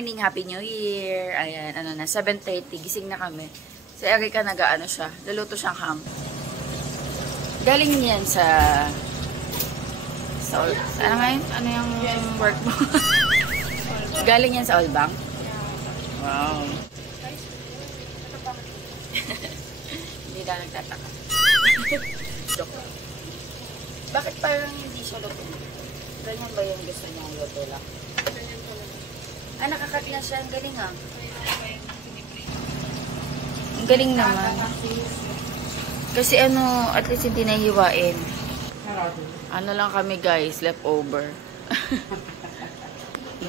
morning, Happy New Year. Ayan, ano na, 7:30, gising na kami. Si Erica nag-ano siya, luluto siyang ham. Galing niyan sa ano ngayon? Ano yung work mo? Galing yan sa Allbank? Wow. Hindi na nagtataka. Bakit parang hindi siya luto? Ganyan ba yung gusto niyang luto lang? Ah, nakakat na siya. Ang galing ah. Ang galing naman. Kasi ano, at least hindi nahihiwain. Ano lang kami guys, leftover.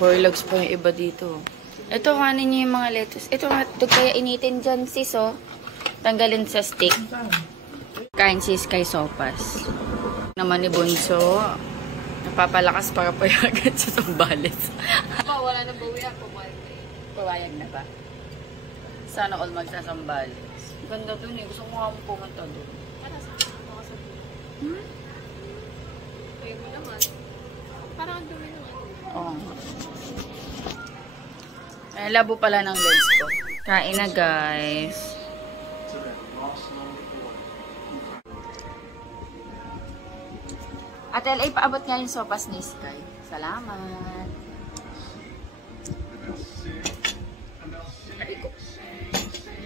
Borlogs pa yung iba dito. Ito, kanin niyo yung mga lettuce. Ito nga, kaya initin dyan sis oh. Tanggalin sa stick. Kain sis kay sopas. Naman ni Bunso. Napapalakas para payagan sa sambales. Wala na bawi ako. Pawayag na ba? Sana all magsasambales. Ganda dun eh. Gusto mo nga mo pumunta dun. Para sa akin. Kaya mo naman. Parang ang dumi naman. Oo. Labo pala ng lens ko. Kain na guys. At LA, paabot nga yung sopas ni Sky. Salamat.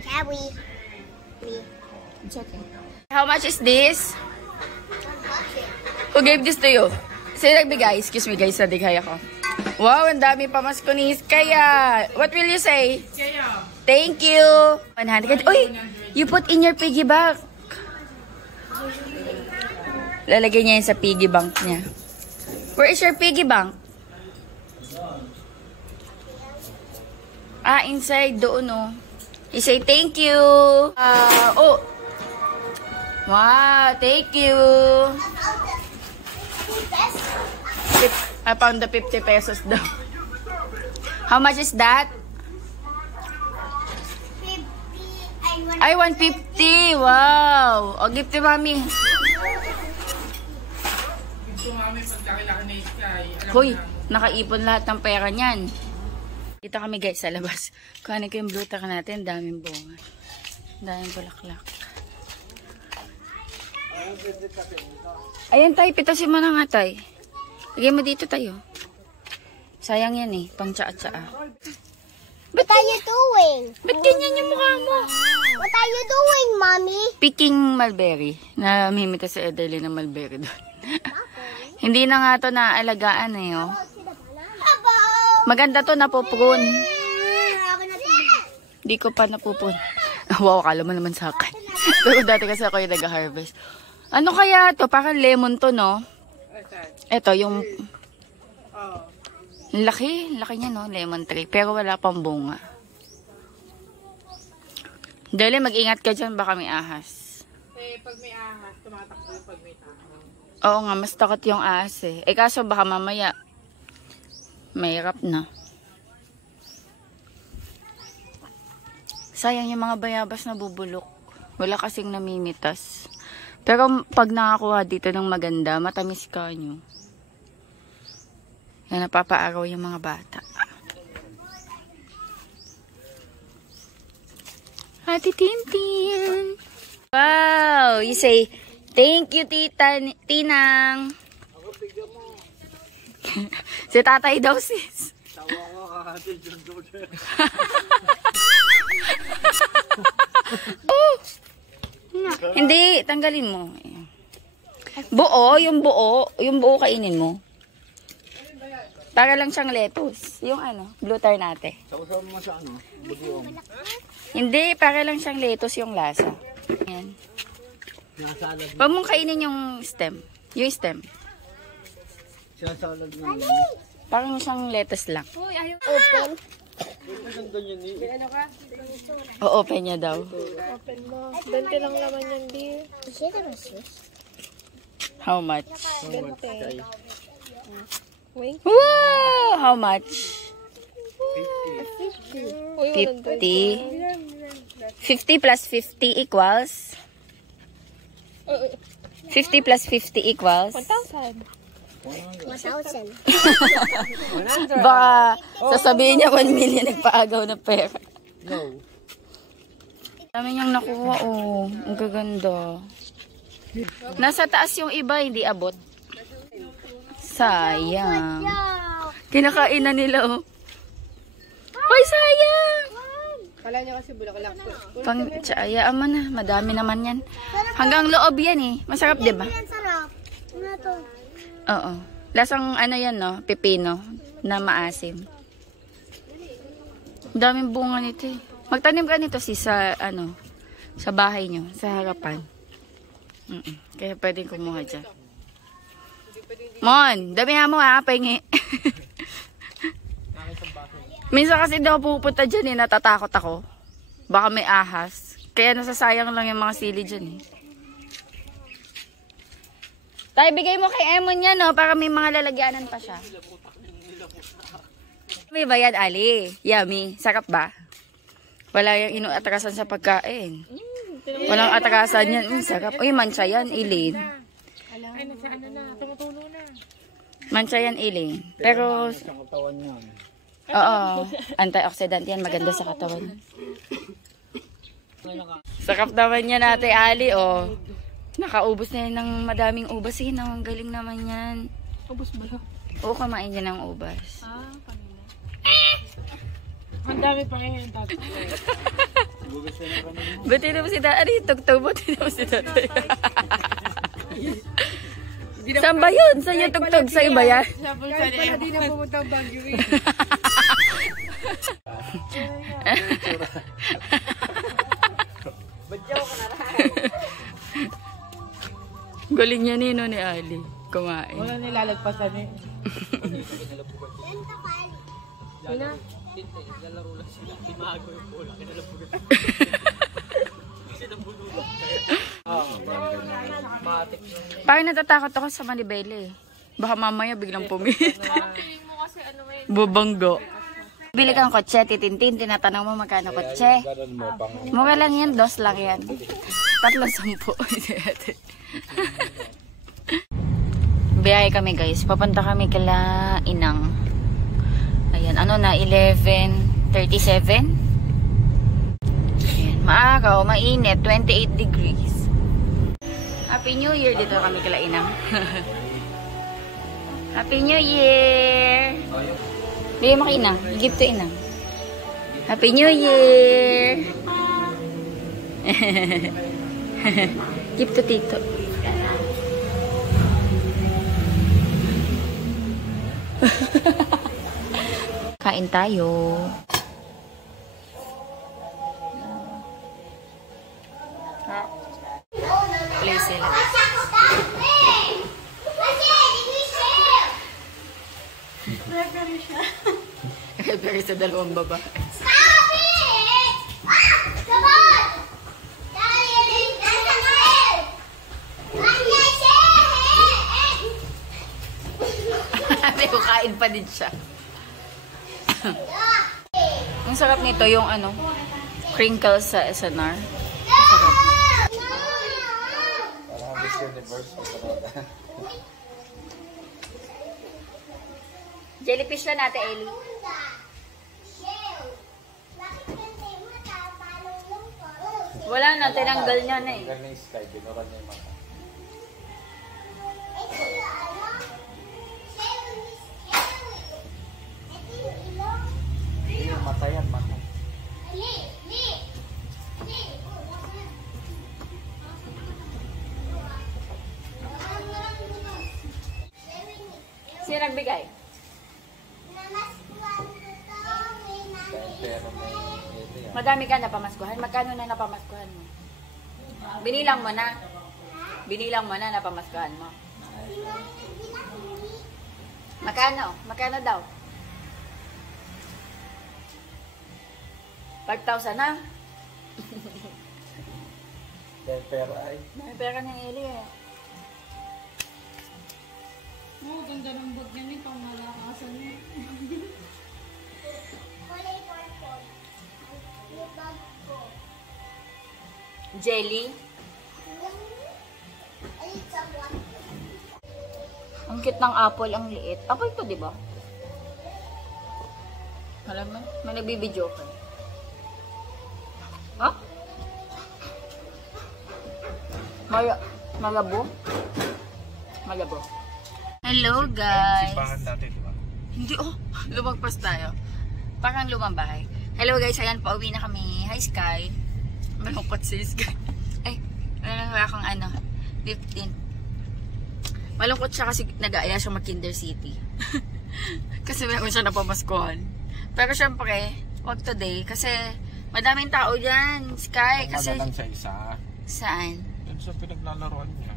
Chawi. It's okay. How much is this? Who gave this to you? Sino nagbigay? Excuse me guys, nadighay ako. Wow, ang dami pamasko ni Sky. What will you say? Thank you. 100. Uy, you put in your piggy bank. Lalagay niya yun sa piggy bank niya. Where is your piggy bank? Ah, inside doon oh. You say thank you. Oh. Wow, thank you. I found the 50 pesos daw. How much is that? 50. Ay, 150. Wow. O, gift to mami. Hoy, nakaipon lahat ng pera niyan. Kita kami guys sa labas. Kuhanin ko yung blue tack natin. Daming bunga. Daming bulaklak. Ayan tayo, pitasin mo na nga tayo. Lagay mo dito tayo. Sayang yan eh, pang tsaa-tsaa. What are you doing? Ba't ganyan yung mukha mo? What are you doing, Mommy? Picking mulberry. Namimita si Edeline ng mulberry doon. Hindi na nga to naaalagaan eh oh. Maganda to, napupun. Di ko pa napupun. Wow, akala mo naman sa akin. Pero dati kasi ako yung nag-harvest. Ano kaya to? Parang lemon to, no? Ito, yung... Laki niya, no? Lemon tree. Pero wala pang bunga. Dali, mag-ingat ka dyan. Baka may ahas. Eh, pag may ahas, tumatakbo yung pag may tao. Oo nga, mas takot yung ahas eh. Eh, kaso baka mamaya, mahirap na. Sayang yung mga bayabas na bubulok. Wala kasing namimitas. Pero pag nakakuha dito ng maganda, matamis ka nyo. Yan, napapaaraw yung mga bata. Ate Tintin! Wow! You say, thank you, Tita Tinang! Si tatay daw, sis. Oh! Hindi, tanggalin mo. Buo, yung buo kainin mo. Para lang siyang lettuce. Yung ano, blue ternate. Sawa-sawa mo siya ano, budiong. Hindi, para lang siyang lettuce yung lasa. Yan. Huwag mong kainin yung stem. Yung stem. Sinasalad na. Parang siyang lettuce lang. Uy, ayaw. Open. O-open niya daw. Open mo. 20 lang laman yan, dear. Is it a sis? How much? 20. Wait. Wow! How much? 50. Uy, 50. 50 plus 50 equals? 50 plus 50 equals? 1,000. 1,000. Baka sasabihin niya 1 million nagpaagaw na pera. No. Dami niyang nakuha, oh. Ang gaganda. Nasa taas yung iba, hindi abot. Sayang. Kinakain na nila, oh. Ay, sayang! Kala niya kasi bulaklak po. Pang tsayaan mo na. Madami naman yan. Hanggang loob yan, eh. Masarap, di ba? Ang sarap. Ano to? Oo. Lasang ano yan, no? Pipino. Na maasim. Daming bunga nito, eh. Magtanim ka nito, sis, sa, ano, sa bahay nyo. Sa harapan. Kaya pwedeng kumuha dyan. Mon, damihan mo, ha? Pahingi. Minsan kasi daw pupunta dyan, eh. Natatakot ako. Baka may ahas. Kaya nasasayang lang yung mga sili dyan, eh. Tay, bigay mo kay Emon yan, no? Para may mga lalagyanan pa siya. May bayad, Ali. Yummy. Sarap ba? Wala yung inuatrasan sa pagkain. Walang atrasan yan. Sarap. Uy, mancha yan, Eileen. Ay, nasa ano na, tumutulo na. Mancha yan, Eileen. Pero, Sa katawan niya. oo. Antioxidant yan. Maganda sa katawan. Sarap naman yan, Ate Ali, oh. Nakaubos na yan ng madaming ubas, eh. Ang galing naman yan. Ubus ba lang? Oo, kumain yan ng ubas. Ah, kanina. Ang dami pa ngayon, tatay. Buti na mo si Tatay. Ano yung tugtog? Buti na mo si Tatay. Saan ba yun? Saan yung tugtog? Sa'yo ba yan? Kahit pala di na pumunta ang Baguio, eh. Galing niya nino ni Ali. Kumain. Wala nilalagpasan, eh. Sina? Parang natatakot ako sa Manibela, eh. Baka mamaya biglang pumit. Feeling mo kasi ano ngayon. Bubanggo. Bili kang kotse, titintin, tinatanong mo magkano kotse. Mura lang yan, 2 lang yan. 310. Biyahe kami, guys. Papunta kami kala Inang. Ayan, ano na, 11:37. Ayan, maaraw, mainit, 28 degrees. Happy New Year, dito kami kala Inang. Happy New Year! Bigay mo kay Inang. Give to Inang. Happy New Year! Give to Tito. Kain tayo. Play sila. Pero sa dalawang baba. May kukain pa din siya. Ang sarap nito yung ano, crinkles sa SNR. Sarap. Jellyfish yan, Ate Ellie. Wala na, tinanggal niya na eh. Matayan, mata. Sino nagbigay? Madami ka napamaskuhan. Magkano na napamaskuhan mo? Binilang mo na. Binilang mo na napamaskuhan mo. Magkano? Magkano daw? 5,000 na? Pero ay. May pera ng Eli eh. Oh, ganda ng bag niya ni pang malakasan niya. Jelly. Ang cute ng apple, ang liit. Apple to, di ba? Alam mo, may nagbibideo ka. Ha? Malabo? Malabo. Hello, guys. Simbahan natin, di ba? Hindi, lumagpas tayo. Parang lumang bahay. Hello, guys. Ayan, pauwi na kami. Hi, Sky. Malungkot si Sky. Ay, wala akong 15. Malungkot siya kasi nag-aaya siya mag-Kinder City. Kasi meron siya napamaskuhan. Pero syempre, wag today. Kasi madaming tao dyan, Sky. Kasi Magalang sa isa. saan? Yan sa pinaglalaroan niya.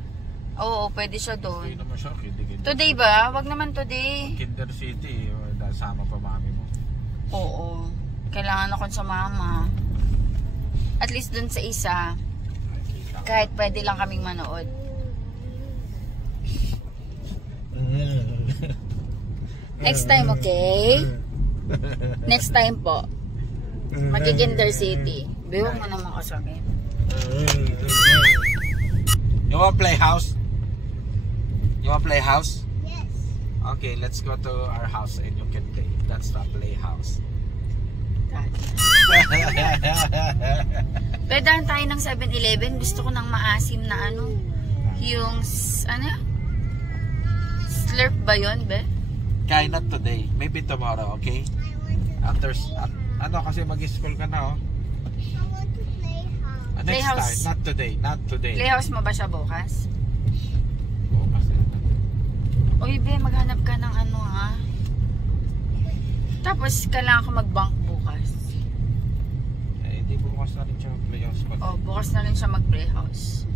Oo, pwede siya Hindi doon. naman siya kidigin. Today ba? Wag naman today. Kinder City, dahil sama pa mami mo. Oo. Kailangan akong sumama. At least dun sa isa, kahit pwede lang kaming manood. Next time, okay? Next time po. Mag-Kinder City. Biwag mo naman ako sa akin. You want play house? You want play house? Yes. Okay, let's go to our house and you can play. That's the play house. Pwedaan tayo ng 7-Eleven. Gusto ko ng maasim na ano. Yung, slurp ba yun, be? Kaya not today. Maybe tomorrow, okay? After, kasi mag-school ka na, oh. I want to play house. Next Playhouse. time, not today, not today. Playhouse mo ba siya bukas? Bukas na. Uy, be, maghanap ka ng ano, ha? Tapos, kailangan ko mag-bank bukas. Eh, hindi bukas na rin siya playhouse pa. Oh, bukas na rin siya mag-playhouse.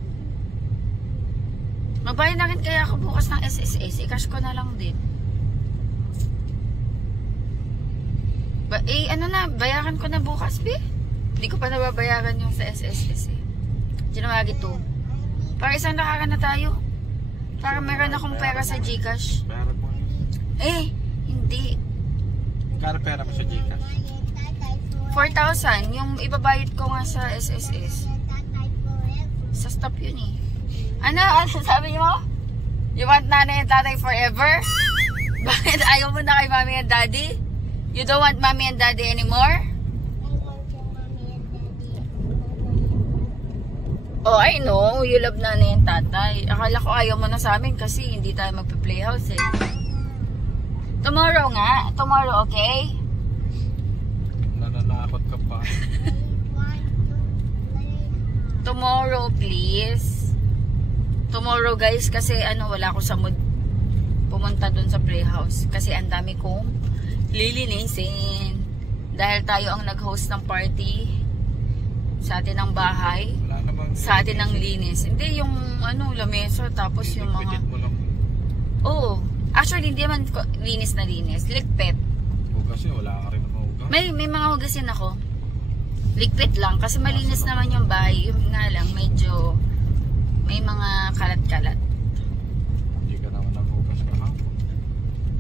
Magbayad na rin kaya ako bukas ng SSS. I-cash ko na lang din. Bayaran ko na bukas, be. Hindi ko pa nababayaran yung sa SSS, eh. January 2. Para isang nakaka na tayo. Para meron akong pera sa GCash. Pera mo. Hindi. Kano pera mo sa Gcash? 4,000. Yung ibabayad ko nga sa SSS. Sa stop yun, eh. Ano sabi mo? You want nanay and tatay forever? Bakit ayaw mo na kay mommy and daddy? You don't want mommy and daddy anymore? Oh, I know. You love nanay and tatay. Akala ko ayaw mo na sa amin kasi hindi tayo magpe-playhouse, eh. Tomorrow nga. Tomorrow, okay? Nananakot ka pa. Tomorrow, please. Tomorrow, guys, kasi wala ako sa mood pumunta dun sa playhouse. Kasi ang dami kong lilinisin. Dahil tayo ang nag-host ng party sa atin ng bahay. Wala namang Sa atin ng linis. Hindi yung lamesa, tapos yung mga... mo lang. Oo. Actually, hindi naman linis na linis. Ligpit. Hugas yun, wala ka rin mahugas. May mga hugasin ako. Ligpit lang. Kasi malinis naman yung bahay. Yung nga lang, medyo may mga kalat-kalat. Hindi ka naman naghugas ka ha?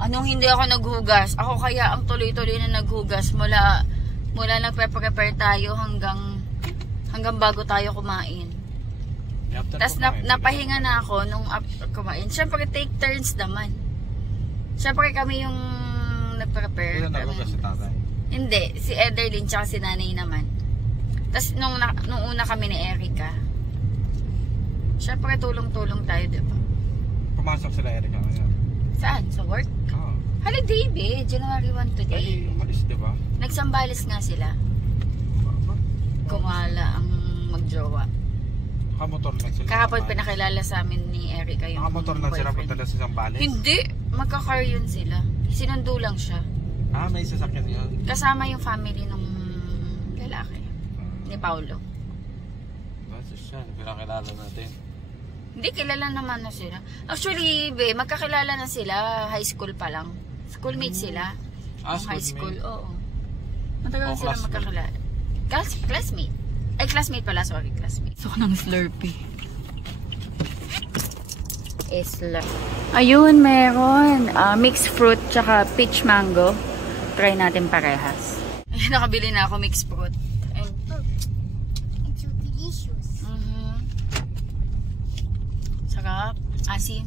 Anong hindi ako naghugas? Ako kaya ang tuloy-tuloy na naghugas mula nagpe-prepare tayo hanggang bago tayo kumain. Tapos napahinga na ako nung after kumain. Siyempre take turns naman. Siyempre kami yung nag-prepare. Hindi na naghugas si tatay. Hindi, si Ederlyn tsaka si nanay naman. Tapos nung una kami ni Erica, siyempre tulong-tulong tayo, diba? Pumasok sila Erica ngayon. Saan? Sa work? Oo. Holiday, be. January 1 today. Ay, umalis diba? Nagsambales nga sila. Kumala ang magjowa. Nakamotor lang sila. Kahapon pinakilala sa amin ni Erica yung Nakamotor lang sila boyfriend. punta sa Zambales? Hindi. Magka-car yun sila. Sinundo lang siya. Ah, may sasakyan yun. Kasama yung family ng lalaki. Ni Paulo. Basta siya, pinakilala natin. Hindi, kilala naman na sila. Actually, be, magkakilala na sila. High school pa lang. Schoolmates sila. Ah, High school, schoolmate. oo. Matagal Oh, sila classmate. magkakilala. Classmate. Ay, classmate pala. Sorry, classmate. So, ng Slurpee. Ayun, meron. Mixed fruit tsaka peach mango. Try natin parehas. Ay, nakabili na ako mixed fruit. And, It's so delicious. sarap. Asim.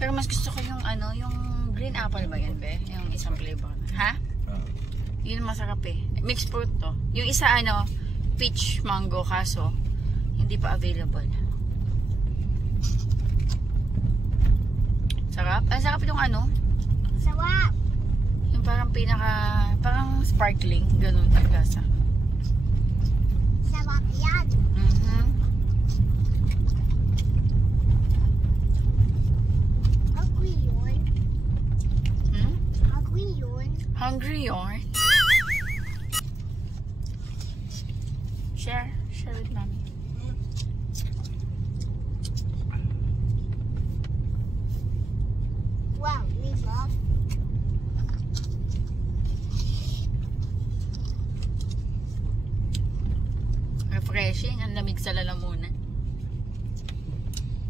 Pero mas gusto ko yung ano, yung green apple ba yan, be? Yung isang flavor. Ha? Yun masarap eh. Mixed fruit to. Yung isa ano, peach mango kaso hindi pa available. Sarap? Ang sarap yung ano? Sarap. Yung parang parang sparkling. Ganun ang lasa. Sarap yan. Hungry yun. Hungry yun. Hungry yarn? Share with mommy. Wow, we love. Refreshing. Ang lamig sa lalamunan.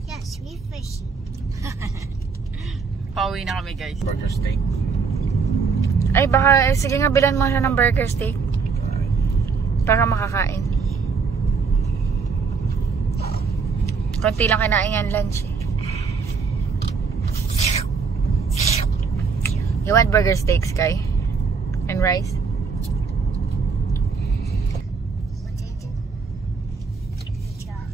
Yes, refreshing. Pauwi na kami, guys. Burger steak. Ay, baka, sige nga, bilan mo siya ng burger steak. Para makakain. Konti lang kinain yan lunch eh. You want burger steak, Sky? And rice? Potato. Ketchup.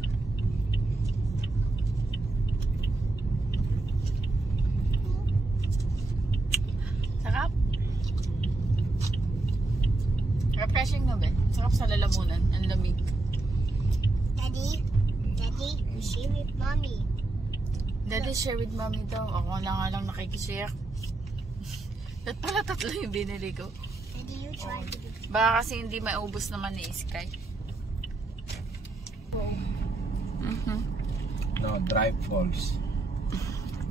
Sarap. Refreshing no, be? Sarap sa lalamunan. Ang lamig. Daddy, you share with mommy. Daddy, share with mommy daw. Ako na nga lang nakikishare. Ba't pala tatlo yung binili ko? Daddy, you try to do. Baka kasi hindi maubos naman ni Sky. No, dry falls.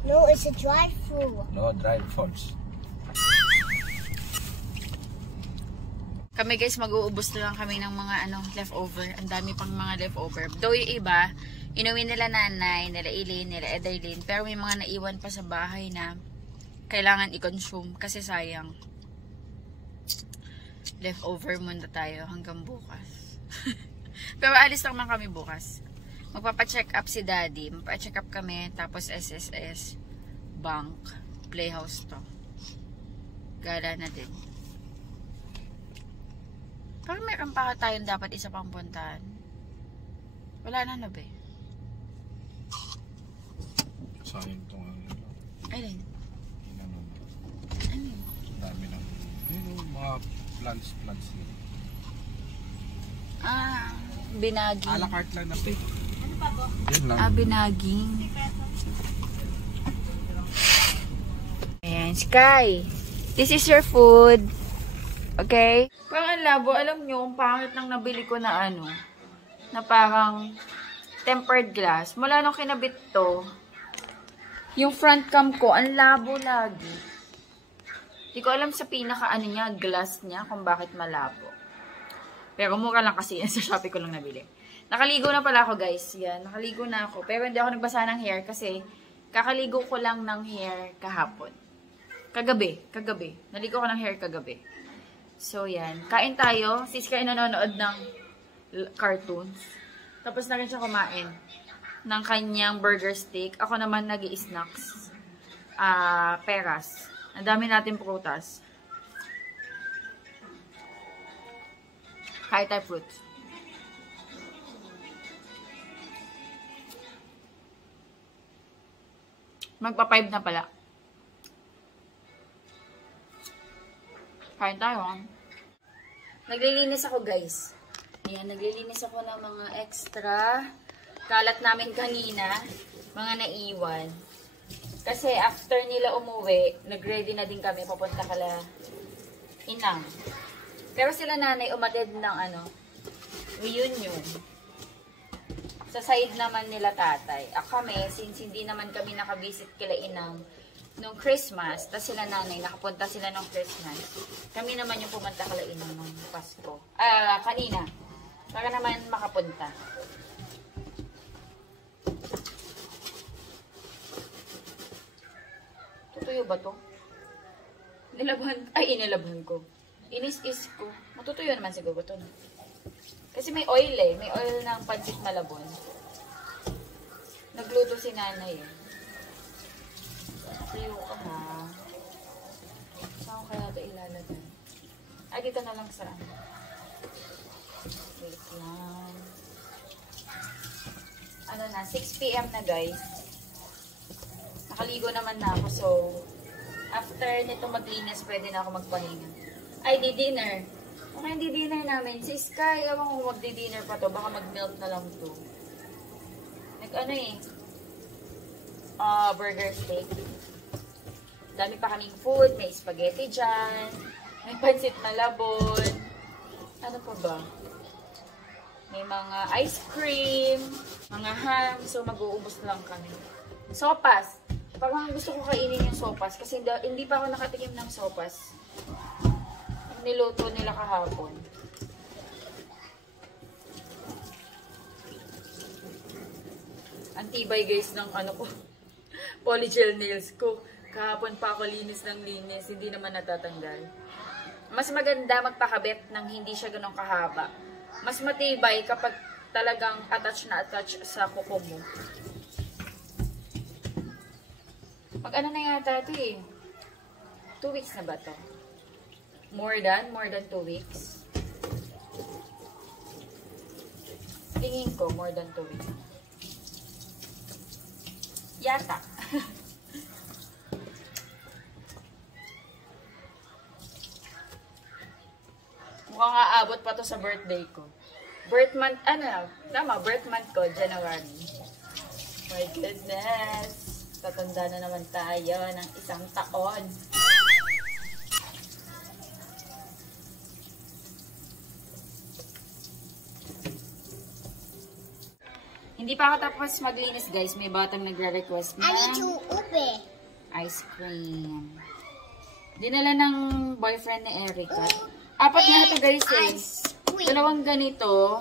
No, it's a drive-through. No, dry falls. Kami guys, mag-uubos na lang kami ng mga leftover. Ang dami pang mga leftover. Though yung iba, inuwi nila nanay, nila Eileen, nila Ederlyn. Pero may mga naiwan pa sa bahay na kailangan i-consume kasi sayang. Leftover muna tayo hanggang bukas. Pero alis naman kami bukas. Magpapa-check up si daddy. Magpapa-check up kami. Tapos SSS Bank Playhouse to. Gala na din. Parang meron pa tayong dapat isa pang puntahan. Wala na be? Sayang itong ano. Ayun. Ano. Ayun. Dami ng mga plants nila. Binaging. A la carte lang na plate. Ano pa po? Yun lang. Binaging. Ayan, Sky. This is your food. Okay? Parang ang labo, alam nyo, ang pangit nang nabili ko na na parang tempered glass. Mula nung kinabit to, yung front cam ko, ang labo lagi. Hindi ko alam sa pinaka niya, glass niya, kung bakit malabo. Pero mura lang kasi yan, sa Shopee ko lang nabili. Nakaligo na pala ako guys, yan, nakaligo na ako. Pero hindi ako nagbasa ng hair kasi kakaligo ko lang ng hair kahapon. Kagabi. Naligo ko ng hair kagabi. So, yan. Kain tayo. Si Sky nanonood ng cartoons. Tapos na rin siya kumain ng kanyang burger steak. Ako naman nag-i-snacks. Peras. Ang dami natin prutas. Kain tayo fruits. Magpa-5 na pala. Kain tayo. Naglilinis ako guys. Ayan, naglilinis ako ng mga extra kalat namin kanina. Mga naiwan. Kasi after nila umuwi, nag-ready na din kami. Papunta kala Inang. Pero sila nanay umatid ng reunion. Sa side naman nila tatay. Kami, since hindi naman kami nakabisit kila Inang nung Christmas, tas sila nanay, nakapunta sila nung Christmas. Kami naman yung pumunta kala Inang nung Pasko. Kanina. Para naman makapunta. Tutuyo ba to? Inilabhan ko. Inis-is ko. Matutuyo naman siguro to. Kasi may oil May oil ng pancit malabon. Nagluto si nanay Tayo ka ha. Saan ko kaya ito ilalagay? Ay, dito na lang sa ano. Wait lang. Ano na, 6 PM na guys. Nakaligo naman na ako, so after nito maglinis, pwede na ako magpahinga. Ay, di-dinner. Okay, di-dinner namin. Si Sky, ewan ko magdi-dinner pa to. Baka mag-milk na lang to. Ano eh. Burger steak. Dami pa kaming food. May spaghetti dyan. May pansit na labon. Ano pa ba? May mga ice cream. Mga ham. So, mag-uubos lang kami. Sopas. Parang gusto ko kainin yung sopas. Kasi hindi pa ako nakatikim ng sopas. Niluto nila kahapon. Antibay guys ng ano ko. Polygel nails ko. Kahapon pa ako linis ng linis. Hindi naman natatanggal. Mas maganda magpakabit nang hindi siya ganun kahaba. Mas matibay kapag talagang attach na attach sa kuko mo. Mag-ano na yata ito eh. 2 weeks na ba to? More than 2 weeks. Tingin ko, more than 2 weeks. Yata. Mukhang aabot pa to sa birthday ko. Birth month, birth month ko, January. My goodness. Tatanda na naman tayo ng 1 taon. Hindi pa ako tapos maglinis guys. May batang nagre-request na I need to ube. ice cream. Dinala ng boyfriend ni Erica. 4 na ito guys eh. 2 ganito.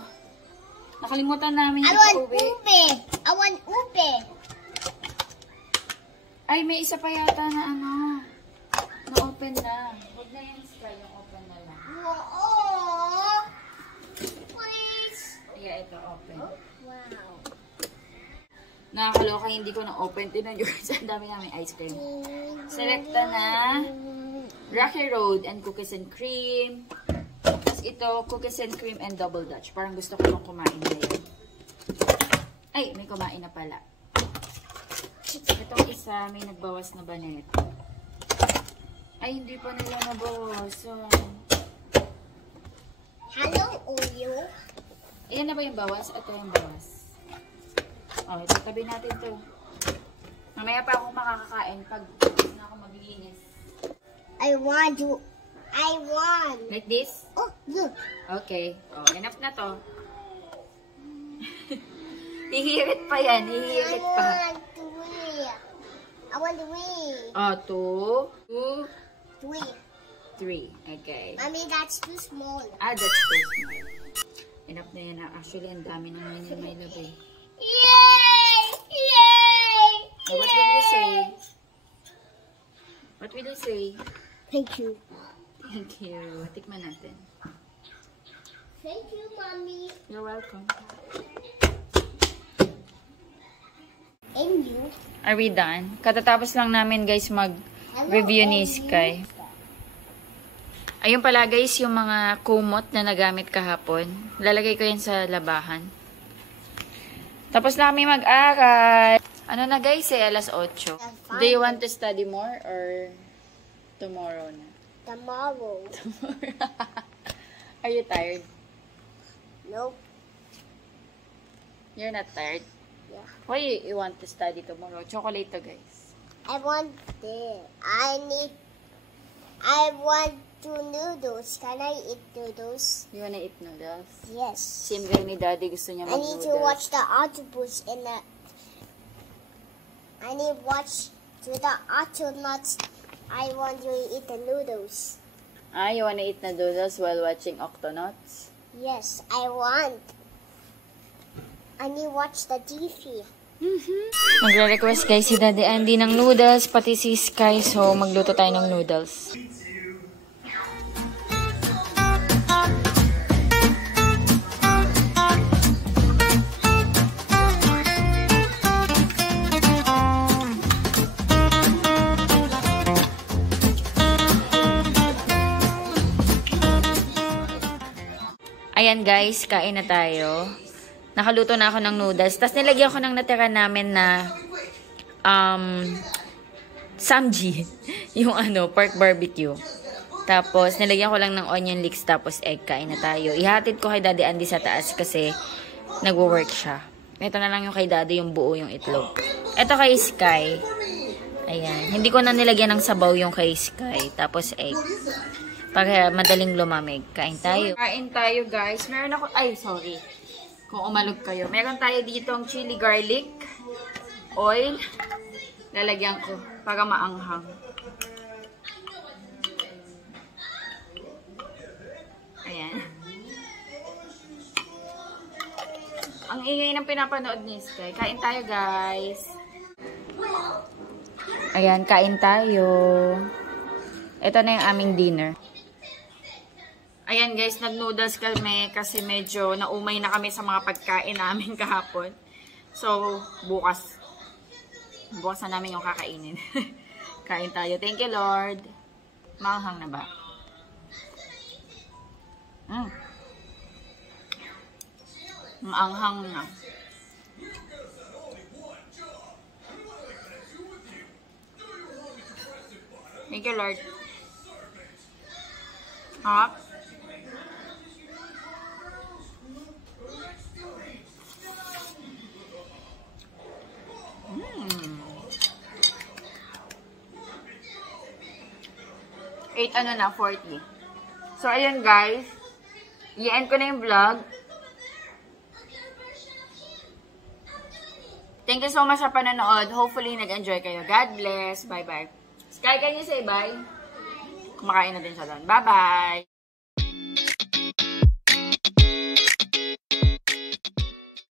Nakalimutan namin I ito want uwi. ube. I want ube. Ay, may isa pa yata na ano. Na-open na. Huwag na yan, Sky. Yung open na lang. Oh, please. Yeah, ito open. Wow. Nakakaloka, hindi ko na-open. Tinan nyo, ang dami namin ice cream. Selecta na Rocky Road and Cookies and Cream. Tapos ito, Cookies and Cream and Double Dutch. Parang gusto ko yung kumain na yun. Ay, may kumain na pala. Itong isa, may nagbawas na ba na ito? Ay, hindi pa nila nabawas. So, Hello, Oreo. ayan na ba yung bawas? Ito yung bawas. Oh, itatabi natin to. Mamaya pa ako makakakain pag na ako maglinis. I want. Like this? Oh, look. Okay. Oh, enough na to. Hihirit pa yan. Hihirit pa. I want three. Oh, 2, 3. 3. Okay. Mommy, that's too small. That's too small. Enough na yan. Actually, ang dami na ngayon yung may love eh. Yay! Yay! Oh, what will you say? What will you say? Thank you. Thank you. Tikman natin. Thank you, Mommy. You're welcome. And you. Are we done? Katatapos lang namin guys mag-review ni Sky. Ayun pala guys yung mga kumot na nagamit kahapon. Lalagay ko yan sa labahan. Tapos na kami mag-aral. Ano na guys eh, alas 8. Do you want to study more or tomorrow na? Tomorrow. Are you tired? Nope. You're not tired? Yeah. Why you want to study tomorrow? Chocolate to guys. I want this. I want 2 noodles. Can I eat noodles? You wanna eat noodles? Yes. Same guy ni Daddy, gusto niya I need mag-noodles. to watch the octopus in the. I need to watch to the octonauts. I want to eat the noodles. Ah, you wanna eat na noodles while watching Octonauts? Yes, I want. I need to watch the TV. Magre-request guys si Daddy Andy ng noodles, pati si Sky, so magluto tayo ng noodles. guys, kain na tayo. Nakaluto na ako ng noodles. Tapos nilagyan ko ng natira namin na samji. Yung pork barbecue. Tapos nilagyan ko lang ng onion leeks tapos egg. Kain na tayo. Ihatid ko kay Daddy Andy sa taas kasi nagwo-work siya. Ito na lang yung kay Daddy, yung buo yung itlog. Ito kay Sky. Ayan. Hindi ko na nilagyan ng sabaw yung kay Sky. Tapos egg. Para madaling lumamig. Kain tayo. Kain tayo, guys. Meron ako... Ay, sorry. Kung umalog kayo. Meron tayo dito ang chili garlic oil. Lalagyan ko para maanghang. Ayan. Ang ingay ng pinapanood ni Sky. Kain tayo, guys. Ayan, kain tayo. Ito na yung aming dinner. Ayan guys, nag-noodles kami kasi medyo naumay na kami sa mga pagkain namin kahapon. So, bukas na namin yung kakainin. Kain tayo. Thank you, Lord. Maanghang na ba? Maanghang na. Thank you, Lord. Hop. 40. So, ayun guys. I-end ko na yung vlog. Thank you so much sa panonood. Hopefully, nag-enjoy kayo. God bless. Bye-bye. Sky, can you say bye? Kumakain na din siya doon. Bye-bye.